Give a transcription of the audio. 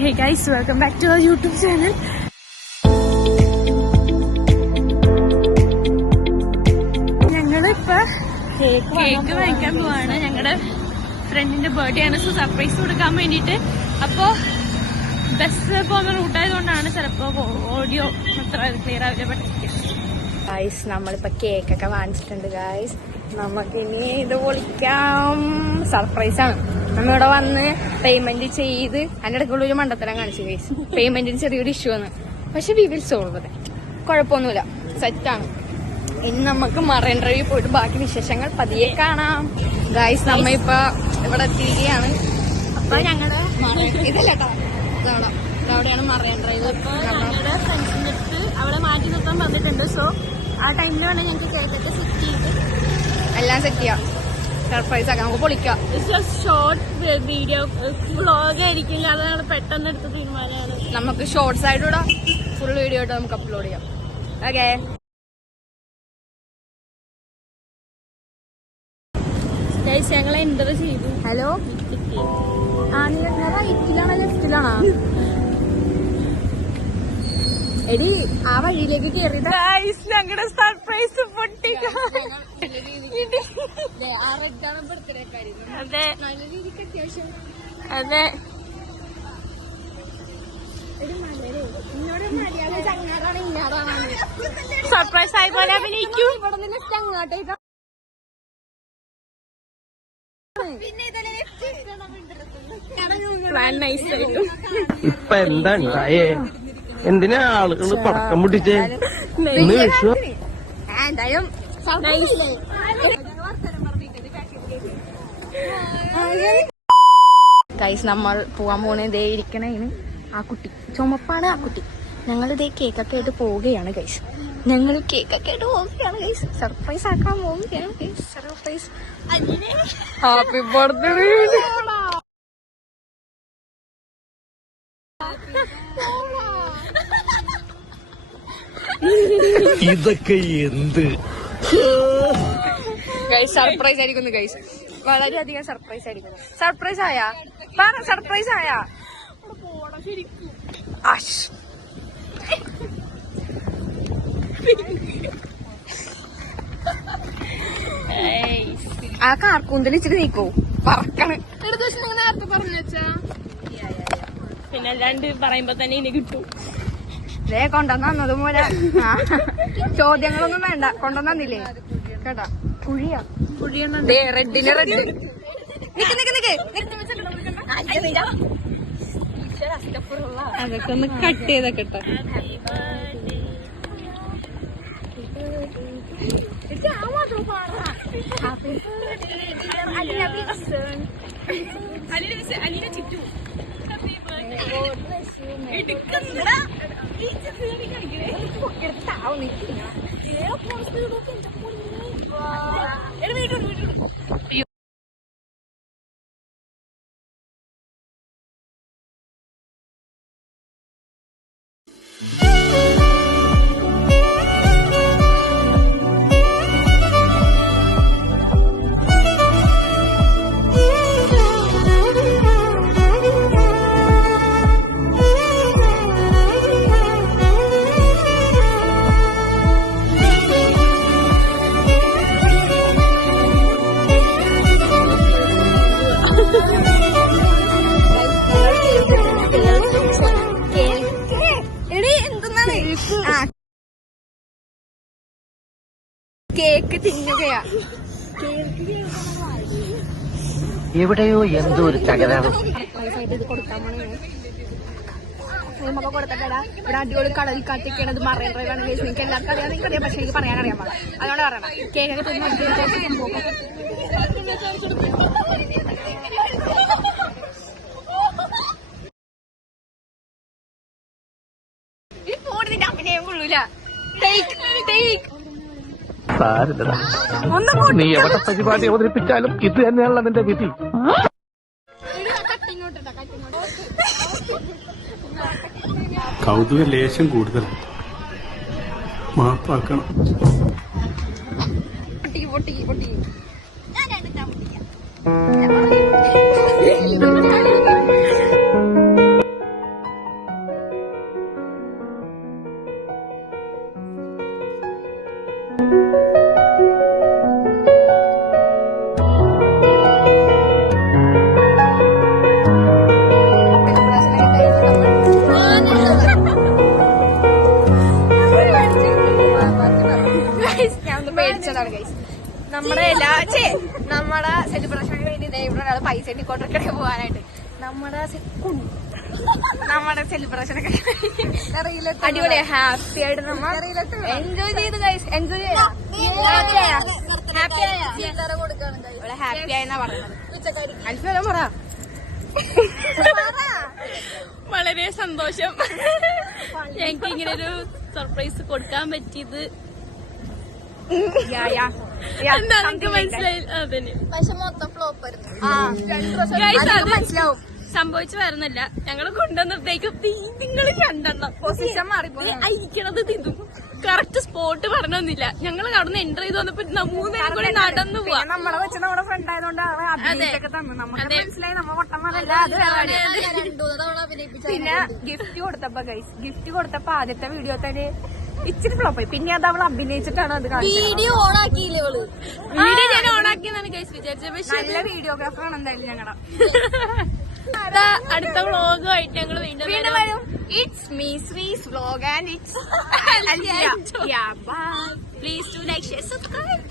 Hey guys, welcome back to our YouTube channel. ഞങ്ങളിപ്പോ cake വാങ്ങിക്കാൻ പോവാണ്. ഞങ്ങളുടെ ഫ്രണ്ടിന്റെ ബർത്ത്ഡേ ആണ്, സോ സർപ്രൈസ് കൊടുക്കാൻ വേണ്ടിട്ട്. അപ്പോ ബസ് പോകുന്ന റൂട്ടായതുകൊണ്ടാണ് ചിലപ്പോ ഓഡിയോ അത്ര ക്ലിയർ ആവില്ല. ബട്ട് ഗൈസ് നമ്മളിപ്പോ കേക്കൊക്കെ വാങ്ങിച്ചിട്ടുണ്ട് ഗൈസ്. നമുക്കിനി ഇത് പൊളിക്കാം. സർപ്രൈസ് ആണ്. നമ്മളിവിടെ വന്ന് പേയ്മെന്റ് ചെയ്ത് അതിന്റെ ഇടയ്ക്കുള്ള ഒരു മണ്ടത്തരം കാണിച്ചു ഗൈസ്. പേയ്മെന്റിന് ചെറിയൊരു ഇഷ്യൂ ആണ്, പക്ഷെ വി വിൽ സോൾവ് അത്. കുഴപ്പമൊന്നുമില്ല, സെറ്റാണ്. ഇനി നമുക്ക് മറൈൻ ഡ്രൈവിൽ പോയിട്ട് ബാക്കി വിശേഷങ്ങൾ പതിയെ കാണാം ഗൈസ്. നമ്മ ഇപ്പൊ ഇവിടെ എത്തിയിരിക്കുകയാണ്. അപ്പൊ ഞങ്ങളുടെ ഇതല്ലേട്ടോ, ഇതവിടെയാണ് മറൈൻ ഡ്രൈവ്. ഇപ്പൊ ഞങ്ങളുടെ ഫ്രണ്ട്സിന്റെ അടുത്ത് അവിടെ മാറ്റി നിർത്താൻ പറഞ്ഞിട്ടുണ്ട്. സോ ആ ടൈമിൽ വേണം ഞങ്ങൾക്ക് കേക്കൊക്കെ സെറ്റ് ചെയ്ത് എല്ലാം സെറ്റ് ചെയ്യാം. സർപ്രൈസ് ആക്കാം, നമുക്ക് പൊളിക്കാം. ഷോർട്ട് വീഡിയോ വ്ളോഗ് ആയിരിക്കില്ല, അതാണ് പെട്ടെന്ന് എടുത്ത തീരുമാനമാണ്. നമുക്ക് ഷോർട്സ് ആയിട്ടൂടെ ഫുൾ വീഡിയോ ആയിട്ട് നമുക്ക് അപ്ലോഡ് ചെയ്യാം. ഓക്കെ, ഞങ്ങൾ എന്തോ ചെയ്തു. ഹലോ, നീ റൈറ്റിലാണോ ലെഫ്റ്റിലാണോ? എടി ആ വഴിയിലേക്ക് കേറിയിട്ട് ഞങ്ങളുടെ സർപ്രൈസ് പൊട്ടിക്കാം. അതെ അതെ, സർപ്രൈസ് ആയി പോലെ അഭിനയിക്കും. പ്ലാൻ നൈസ് ആയിട്ടും. ഇപ്പൊ എന്താ ഉണ്ടായേ? എന്തിനാ ആളുകൾ പടക്കം പൊട്ടിച്ചേ? ഗൈസ് നമ്മൾ പോവാൻ പോണേ ഇതേ ഇരിക്കണേന്. ആ കുട്ടി ചുമപ്പാണ് ആ കുട്ടി. ഞങ്ങൾ ഇതേ കേക്കൊക്കെ ആയിട്ട് പോവുകയാണ് ഗൈസ്. ഞങ്ങൾ കേക്കൊക്കെ ആയിട്ട് പോവുകയാണ് ഗൈസ്. സർപ്രൈസ് ആക്കാൻ പോവുകയാണ് ഗൈസ്. സർപ്രൈസ്. Happy birthday. ഇതൊക്കെ എന്ത് ഗൈസ്? സർപ്രൈസ് ആയിരിക്കുന്നു ഗൈസ്, വളരെയധികം സർപ്രൈസ് ആയിരിക്കുന്നു. സർപ്രൈസ് ആയാ പറ, സർപ്രൈസ് ആയാ? ആ കാർക്കൂന്തൽ ഇച്ചിരി നീക്കൂ, പറക്കണ്. നേരത്തെ പറഞ്ഞു വെച്ചാ പിന്നെ അല്ലാണ്ട് പറയുമ്പോ തന്നെ ഇനി കിട്ടും. ഇതേ കൊണ്ടുവന്നത് പോലെ ചോദ്യങ്ങളൊന്നും വേണ്ട, കൊണ്ടുവന്നില്ലേ കേട്ടാ. കുഴിയാ കുഴിയെന്നേ, റെഡിന് റെഡ്. അതൊക്കെ ഒന്ന് കട്ട് ചെയ്തൊക്കെ ഇട്ടോ. കേക്ക് തിന്നുകയാ. എവിടെയോ എന്തോ ഒരു തകരാറ്. ഇത് കൊടുക്കാൻ നമുക്ക് കൊടുത്തിട്ടാ. ഇവിടെ അടിപൊളി കടൽ കാറ്റൊക്കെയാണ്. മറൈൻ ഡ്രൈവ് ആണ് ഗൈസ്. നിങ്ങൾക്ക് എല്ലാവർക്കും അറിയാം, നിങ്ങൾക്ക് അറിയാം, പക്ഷെ എനിക്ക് പറയാൻ അറിയാൻ പാടില്ല. അതുകൊണ്ട് പറയണം. കേക്കൊക്കെ തിന്നു ഫോണിന്റെ അഭിനയം കൊള്ളൂല. നീ എവിടെ പരിപാടി അവതരിപ്പിച്ചാലും ഇത് തന്നെയാണല്ലോ നിന്റെ വിധി. കൗതുക ലേശം കൂടുതലാണ്, മാപ്പാക്കണം. അതാണ് ഗൈസ്. നമ്മുടെ നമ്മുടെ സെലിബ്രേഷൻ കഴിഞ്ഞ് ഇവിടെ ഒരാൾ പൈസ എണ്ണിക്കൊണ്ടിരിക്കണേ പോകാനായിട്ട്. നമ്മുടെ സെലിബ്രേഷൻ ഒക്കെ അടിപൊളിയാ, ഹാപ്പി ആയിട്ട് നമ്മൾ എൻജോയ് ചെയ്ത് ഗൈസ്. എൻജോയ് ചെയ്യാം, ഹാപ്പി ആയെന്നാ പറയുന്നത്. അൽഫലം പറ. വളരെ സന്തോഷം ഞങ്ങൾക്ക് ഇങ്ങനെ ഒരു സർപ്രൈസ് കൊടുക്കാൻ പറ്റിയത്. എന്താ നിങ്ങൾക്ക് മനസ്സിലായി? അതന്നെ. പക്ഷെ മൊത്തം ഫ്ലോപ്പ് ആയിരുന്നു. മനസ്സിലാവും. സംഭവിച്ചു വരുന്നില്ല. ഞങ്ങള് കൊണ്ടുവന്നപ്പോഴേക്കും നിങ്ങൾ രണ്ടെണ്ണം പൊസിഷൻ മാറിപ്പോയി. അയക്കണത് തിന്നും. കറക്റ്റ് സ്പോട്ട് പറഞ്ഞൊന്നുമില്ല. ഞങ്ങള് കടന്ന് എൻ്റർ ചെയ്ത് വന്നപ്പോ മൂന്നേരം കൂടി നടന്നു പോവാ. നമ്മളെ വെച്ച് നമ്മുടെ ഫ്രണ്ട് ആയതുകൊണ്ട് അഭിനയിച്ചൊക്കെ തന്നു. നമുക്ക് മനസ്സിലായി നമ്മൾ പൊട്ടന്മാരല്ല. പിന്നെ ഗിഫ്റ്റ് കൊടുത്തപ്പോ ഗൈസ്, ഗിഫ്റ്റ് കൊടുത്തപ്പോ ആദ്യത്തെ വീഡിയോ തന്നെ ഇച്ചിരി ഫ്ലോപ്പായി. പിന്നെ അത് അവൾ അഭിനയിച്ചിട്ടാണ് അത് കാണിച്ചത്. വീഡിയോ ഓണാക്കിയില്ലേ അവള്? വീഡിയോ ഞാൻ ഓണാക്കിയെന്നാണ് ഗൈസ് വിചാരിച്ചത്. പക്ഷെ നല്ല വീഡിയോഗ്രാഫറാണ് എന്തായാലും ഞങ്ങളുടെ. അടുത്ത വ്ളോഗുമായിട്ട് ഞങ്ങൾ വീണ്ടും വരും. It's me Sree's vlog and it's bye. Please to like share subscribe.